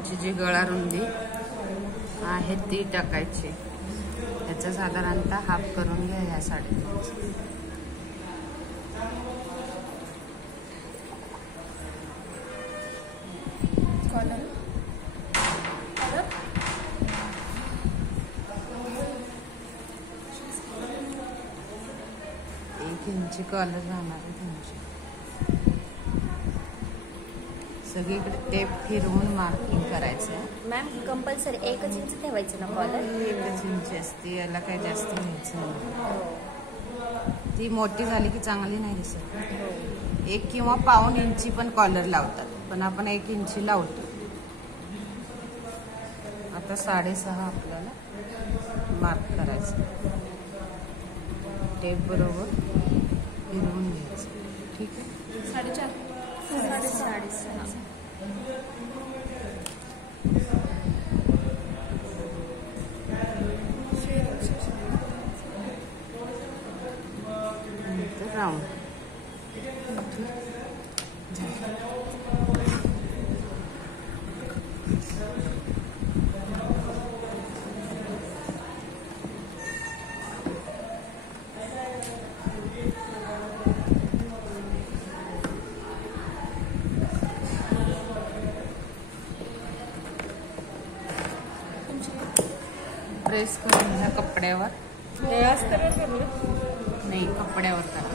तुमची जी गळा रुंदी आहे ती टाकायची. याचा साधारणतः हाफ करून घ्या या साडीचा. इंची कॉलर जाणार आहे तुमची. सगळीकडे टेप फिरवून मार्किंग करायचं आहे. मॅम कंपल्सरी 1 इंच ठेवायचं ना कॉलर? 1 इंच असते, याला काही जास्त घ्यायचं नाही. ती मोठी झाली की चांगली नाही दिसत. 1 किंवा पाऊण इंची पण कॉलर लावतात, पण आपण 1 इंची लावतो. आता 6.5 आपल्याला मार्क करायचं. टेप बरोबर फिरवून घ्यायचं. ठीक आहे. 4.5 साडेसहा. राऊंड प्रेस करून घ्या कपड्यावर. हे असतं नाही, कपड्यावर करा.